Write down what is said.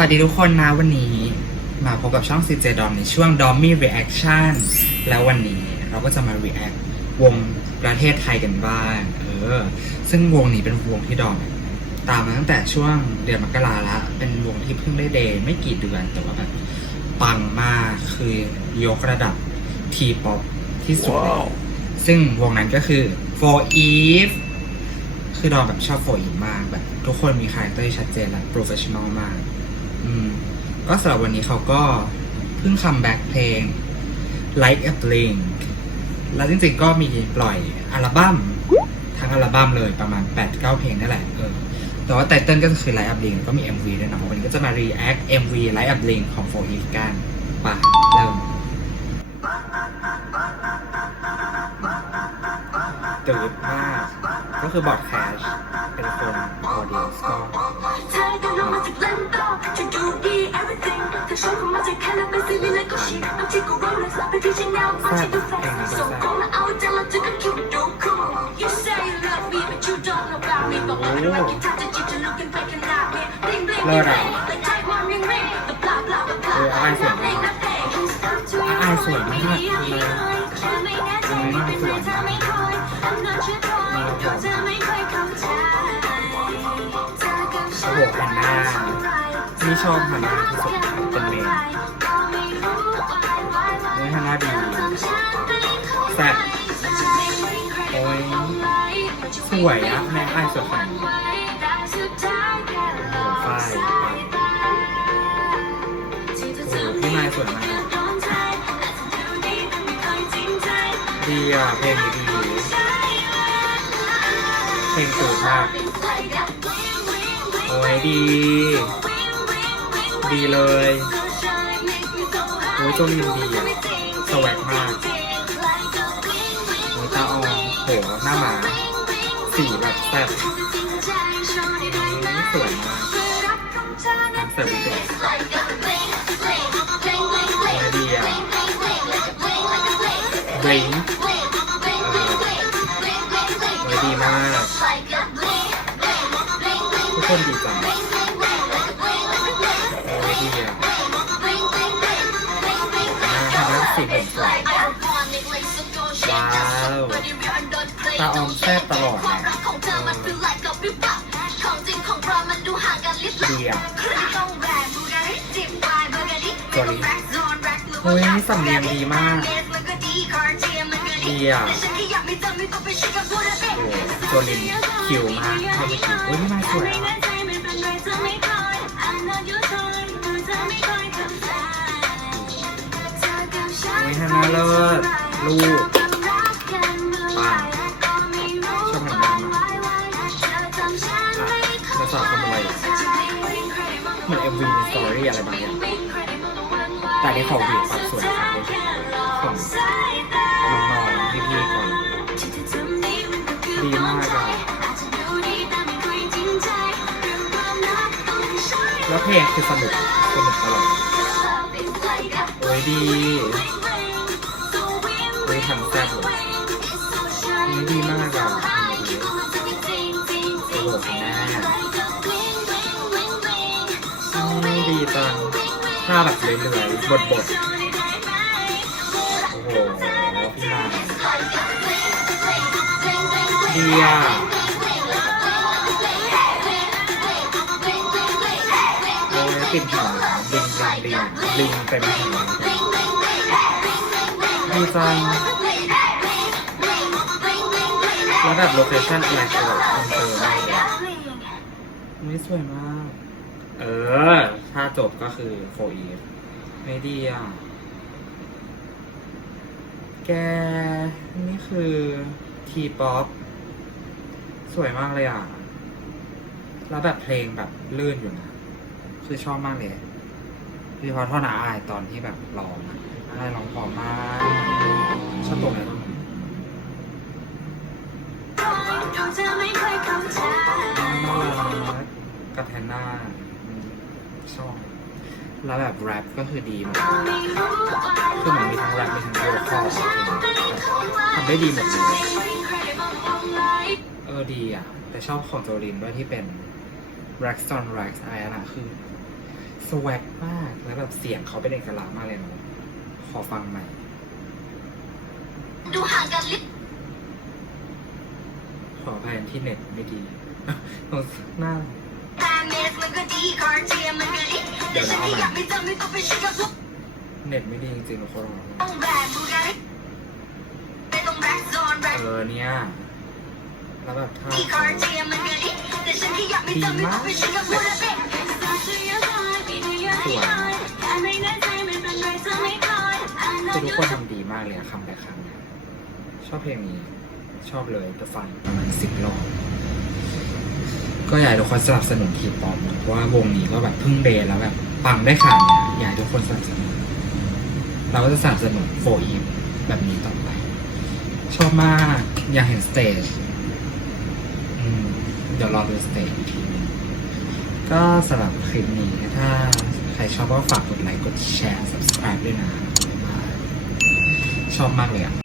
วัสดีทุกคนนะวันนี้มาพบกับช่อง CJ Dom ในช่วง Dommy Reaction แล้ววันนี้เราก็จะมา react วงประเทศไทยกันบ้าง เออ ซึ่งวงนี้เป็นวงที่ดอมตามมาตั้งแต่ช่วงเดือนมกราละ เป็นวงที่เพิ่งได้เดย์ไม่กี่เดือน แต่ว่าแบบปังมากคือยกระดับ T-pop ที่สุดเลยซึ่งวงนั้นก็คือ For Eve คือดอมแบบชอบ For Eve มากแบบ ทุกคนมีคาแรคเตอร์ที่ชัดเจนและ professional มากอืมก็ ก็สำหรับวันนี้เขาก็เพิ่งคัมแบ็กเพลง Like a Blink แล้วจริงๆก็มีปล่อยอัลบั้มทั้งอัลบั้มเลยประมาณ 8-9 เพลงนั่นแหละเออแต่ว่าไตเติ้ลก็คือ Like a Blink ก็มี MV ด้วยนะวันนี้ก็จะมา react MV Like a Blink ของ For e กันไป่ะเริ่มตื่นมากก็คือบอดแคชเป็นคนออดีสก็เดินลงมาจาก เป็นซีรีส์เลยก็ชิน้ำที่กูร้องเลยสับไปที่ฉันแนวมาสวเอาใจละจะกันคิวดู cool you say you love me but you don't know about me บอกว่าไม่รักกีตากกันไปขนาดนี้ bling bling bling bling แต่ใจความยังเอออายสวยมากอายสวยมากเลยออน่าสวยมากโอ้โหฮันน่านี่ชอบฮันน่าที่สุดเป็นเมน เฮ้ยฮันาดีแซ่บโอ้ยสวยอะแม่อายสดนี้โอ้โหป้ายป้ายโอ้โหพี่นายสวยมากดีอะเพลงนี้ดีเพลงสูงมากโอ้ยดี ดีเลย โอ้ยโจลินดีอะสวักมากโอ้ยตาอองโหหน้าหมา สีแบบแซ่บสวยมากทำเสริมเสร็จโอ้ยดีอะบลิงโอ้ยดีมากทุกคนดีจัง ตาออมแซ่บตลอดเลยดีอะตัวนี้โอ้ยนี่สำเนียงดีมาก ดีอะโอ้ตัวลินคิวมากเข้าไปคิวโอ้ยนี่มาสวยอะโอ้ยฮานาเลิศลูก เหมือนเอ็มวีสตอรี่อะไรบางอย่างแต่ในของวีปัดสวยครับของน้องๆพี่ๆก่อนดีมากอะแล้วเพลงคือสนุกสนุกตลอดโอ้ยดีโอ้ยทำแซ่บเลยดีมากอะาแบบเรื่อยๆบทบทโอ้โหพี่นายดีอะโอ้ยติดหัวลิงรังลิงลิงเต็มหัวดีจังแล้วแบบโลเคชั่นอะไรตลกอินเตอร์มากเลยไม่สวยมาก เออ ถ้าจบก็คือโฟอีฟไม่ดีอะ แก นี่คือทีป๊อปสวยมากเลยอะ แล้วแบบเพลงแบบลื่นอยู่นะ คือชอบมากเลยพี่พอเท่าหนาอายตอนที่แบบร้องอะอายร้องพอมากชอบตรงไหนน่ารักกับแทนน่าอืม ชอบ แล้วแบบแรปก็คือดีมากคือเหมือนมีทั้งแรปมีทั้งโวคอลทำได้ดีหมดเลยเออดีอะ แต่ชอบของโจลินด้วยที่เป็น Rax on Rax ไอ้นั่นอะคือสวักมาก แล้วแบบเสียงเขาเป็นเอกลักษณ์มากเลยเนาะขอฟังใหม่ ดูห่างกันลิบขออภัยที่เน็ตไม่ดีตรงหน้าแต่ เมสมันก็ดีคาร์เทียมันก็ดีแต่ฉันที่อยากมีเธอไม่ต้องไปเชื่อสุดเน็ตไม่ดีจริงๆทุกคนต้องแบกบูการิไม่ต้องแบกโซนแบกเออเนี่ยแล้วแบบท่าดีคาร์เทียมันก็ดีแต่ฉันที่อยากมีเธอไม่ต้องไปเชื่อสุดเลยคือทุกคนทำดีมากเลยอะคำแต่คำเนี่ยชอบเพลงนี้ ชอบเลยจะฟังประมาณสิบรอบ ก็อยากให้ทุกคนสนับสนุนทีป๊อปนะเพราะว่าวงนี้ก็แบบเพิ่งเดย์แล้วแบบปังได้ขนาดเนี้ยอยากให้ทุกคนสนับสนุน เราก็จะสนับสนุนโฟอีฟแบบนี้ต่อไป ชอบมากอยากเห็นสเตจอืมเดี๋ยวรอดูสเตจอีกทีนึงก็สำหรับคลิปนี้ถ้าใครชอบก็ฝากกดไลค์กดแชร์ subscribe ด้วยนะบ๊ายบายชอบมากเลยอะ